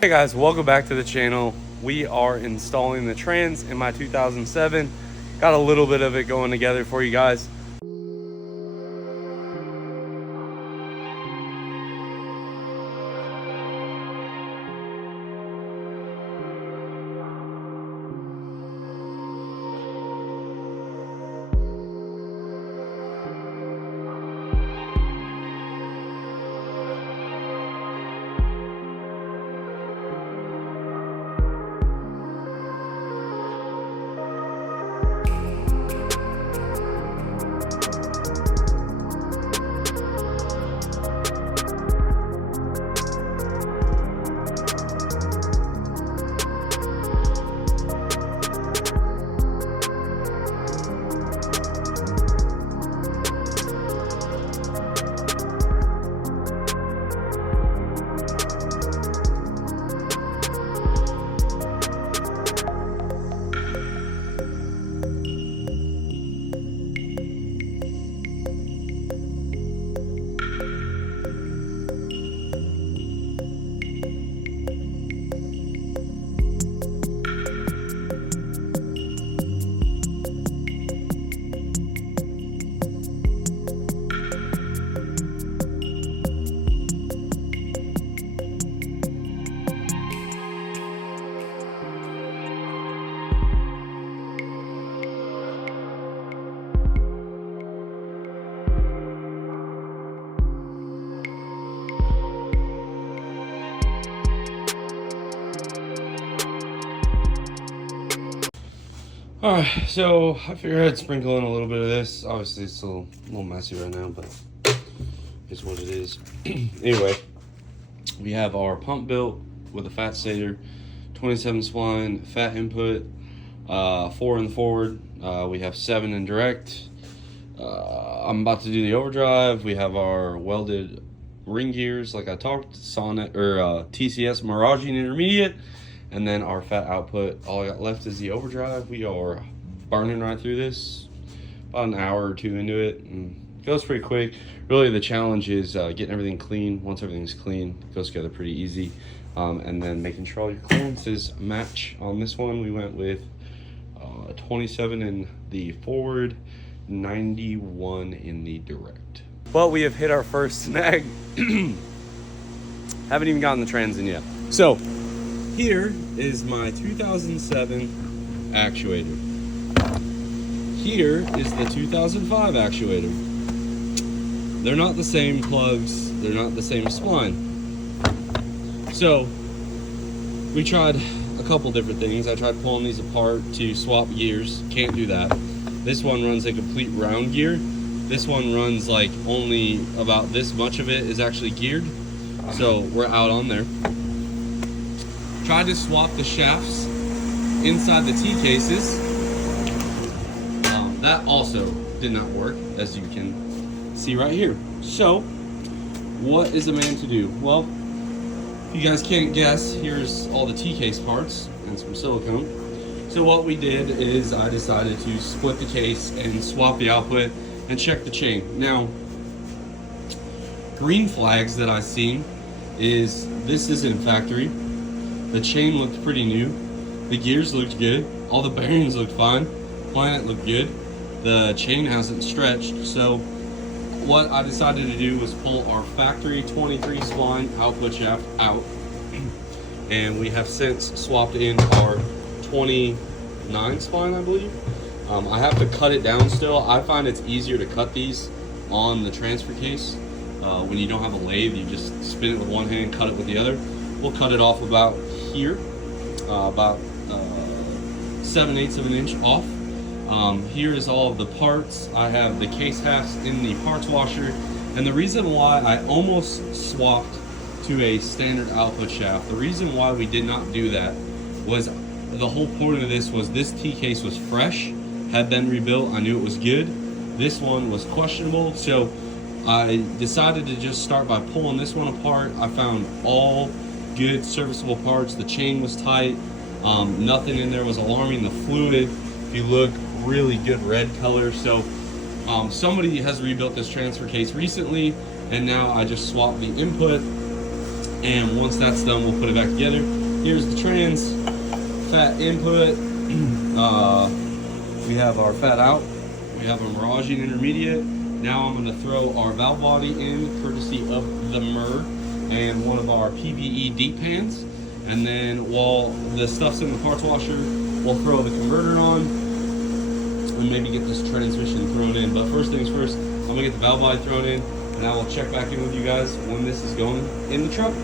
Hey guys, welcome back to the channel. We are installing the trans in my 2007. Got a little bit of it going together for you guys. Alright, so I figured I'd sprinkle in a little bit of this. Obviously it's a little messy right now, but it's what it is. Anyway, we have our pump built with a fat stator, 27 spline, fat input, 4 in the forward. We have 7 in direct. I'm about to do the overdrive. We have our welded ring gears like I talked, Sonic or TCS Miraging Intermediate. And then our fat output. All I got left is the overdrive. We are burning right through this, about an hour or two into it, and it goes pretty quick. Really the challenge is getting everything clean. Once everything's clean, it goes together pretty easy. And then making sure all your clearances match. On this one, we went with 27 in the forward, 91 in the direct. Well, we have hit our first snag. Haven't even gotten the trans in yet. So, here is my 2007 actuator. Here is the 2005 actuator. They're not the same plugs, they're not the same spline. So, we tried a couple different things. I tried pulling these apart to swap gears, can't do that. This one runs a complete round gear. This one runs like only about this much of it is actually geared. So, we're out on there. Tried to swap the shafts inside the T-cases. That also did not work, as you can see right here. So, what is a man to do? Well, if you guys can't guess, here's all the T-case parts and some silicone. So what we did is I decided to split the case and swap the output and check the chain. Now, green flags that I see is this isn't factory. The chain looked pretty new. The gears looked good. All the bearings looked fine. Planet looked good. The chain hasn't stretched. So what I decided to do was pull our factory 23 spline output shaft out. And we have since swapped in our 29 spline, I believe. I have to cut it down still. I find it's easier to cut these on the transfer case. When you don't have a lathe, you just spin it with one hand, cut it with the other. We'll cut it off about here, about 7/8 of an inch off. Here is all of the parts. I have the case halves in the parts washer, and the reason why I almost swapped to a standard output shaft, the reason why we did not do that was the whole point of this was this T-case was fresh, had been rebuilt. I knew it was good. This one was questionable, so I decided to just start by pulling this one apart. I found all good serviceable parts. The chain was tight. Nothing in there was alarming. The fluid, if you look, really good red color. So somebody has rebuilt this transfer case recently, and now I just swapped the input And once that's done, we'll put it back together. Here's the trans fat input. We have our fat out. We have our Mirage intermediate. Now I'm going to throw our valve body in, courtesy of the Mur, and one of our PVE deep pans. And then while the stuff's in the parts washer, we'll throw the converter on and maybe get this transmission thrown in. But first things first, I'm going to get the valve body thrown in, and I will check back in with you guys when this is going in the truck.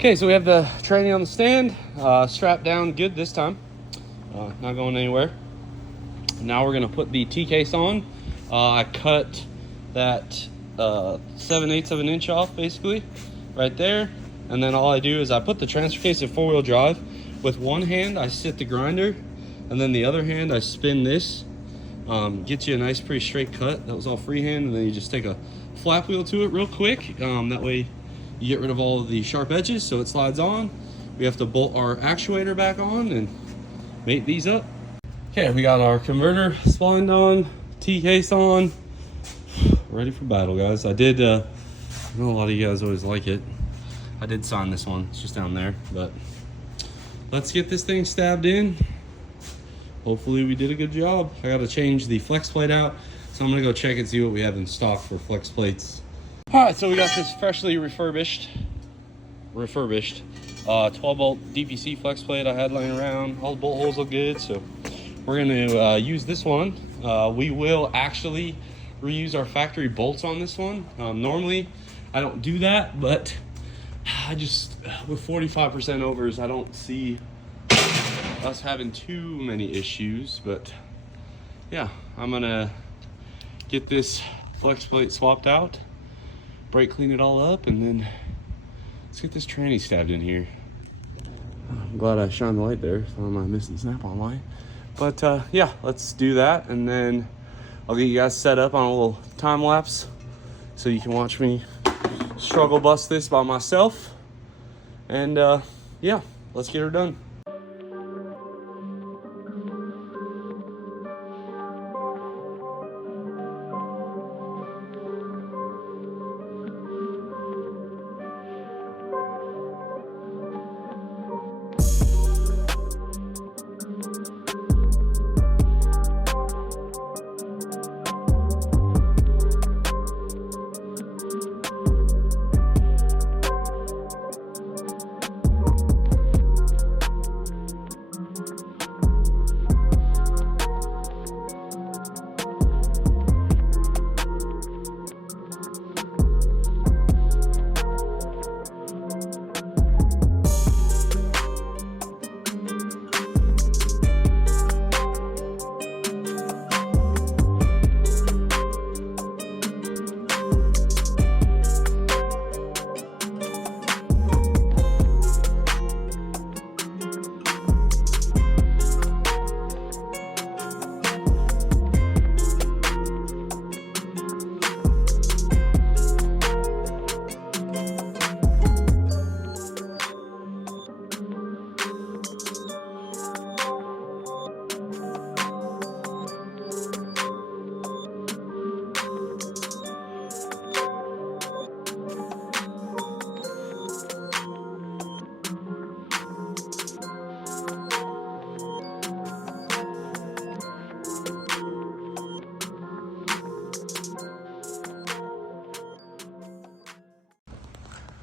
Okay, so we have the tranny on the stand, strapped down good this time, not going anywhere. Now we're gonna put the T-case on. I cut that 7/8 of an inch off basically, right there. And then all I do is I put the transfer case in 4-wheel drive. With one hand, I sit the grinder, and then the other hand, I spin this. Gets you a nice, pretty straight cut. That was all freehand, and then you just take a flap wheel to it real quick. That way you get rid of all of the sharp edges so it slides on. We have to bolt our actuator back on and mate these up. Okay, we got our converter splined on, T-case on, ready for battle, guys. I did I know a lot of you guys always like it. I did sign this one, it's just down there, but let's get this thing stabbed in. Hopefully we did a good job. I gotta change the flex plate out, so I'm gonna go check and see what we have in stock for flex plates. All right, so we got this freshly refurbished 12-bolt DPC flex plate I had laying around. All the bolt holes look good, so we're gonna use this one. We will actually reuse our factory bolts on this one. Normally I don't do that, but I just, with 45% overs, I don't see us having too many issues. But yeah, I'm gonna get this flex plate swapped out, brake clean it all up, and then let's get this tranny stabbed in here. I'm glad I shined the light there, so I'm not missing snap-on light. But yeah, let's do that, and then I'll get you guys set up on a little time lapse so you can watch me struggle bust this by myself. And yeah, let's get her done.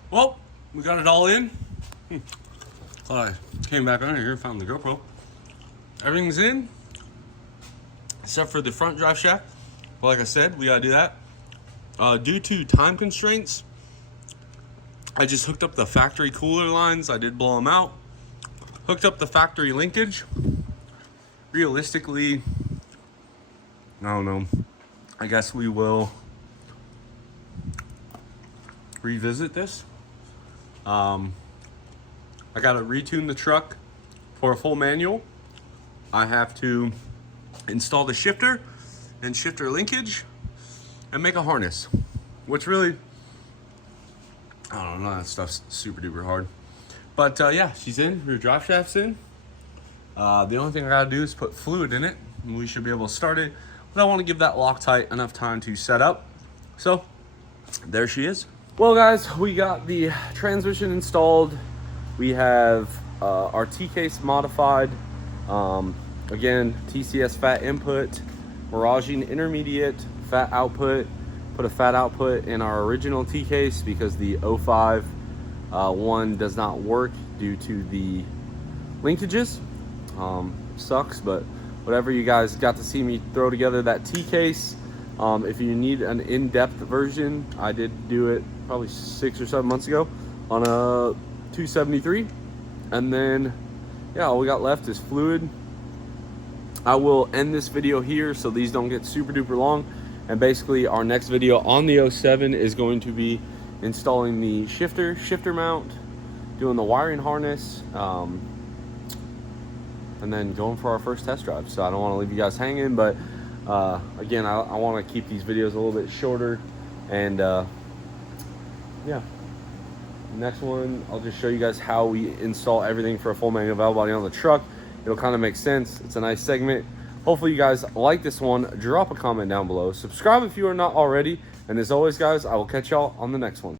Well, we got it all in. Thought I came back under here and found the GoPro. Everything's in, except for the front drive shaft. But like I said, we gotta do that. Due to time constraints, I just hooked up the factory cooler lines. I did blow them out. Hooked up the factory linkage. Realistically, I don't know. I guess we will revisit this. I gotta retune the truck for a full manual. I have to install the shifter and shifter linkage and make a harness, which really, I don't know, that stuff's super duper hard. But yeah, she's in, her drive shaft's in. The only thing I gotta do is put fluid in it, and we should be able to start it. But I wanna give that Loctite enough time to set up. So, there she is. Well guys, we got the transmission installed. We have our T-case modified. Again, TCS fat input, Miraging intermediate, fat output. Put a fat output in our original T-case because the 05 one does not work due to the linkages. Sucks, but whatever. You guys got to see me throw together that T-case. If you need an in-depth version, I did do it probably 6 or 7 months ago on a 273. And then yeah, all we got left is fluid. I will end this video here so these don't get super duper long, and basically our next video on the 07 is going to be installing the shifter mount, doing the wiring harness, and then going for our first test drive. So I don't want to leave you guys hanging, but again, I want to keep these videos a little bit shorter. And yeah, next one I'll just show you guys how we install everything for a full manual valve body on the truck. It'll kind of make sense. It's a nice segment. Hopefully you guys like this one. Drop a comment down below, subscribe if you are not already, and as always guys, I will catch y'all on the next one.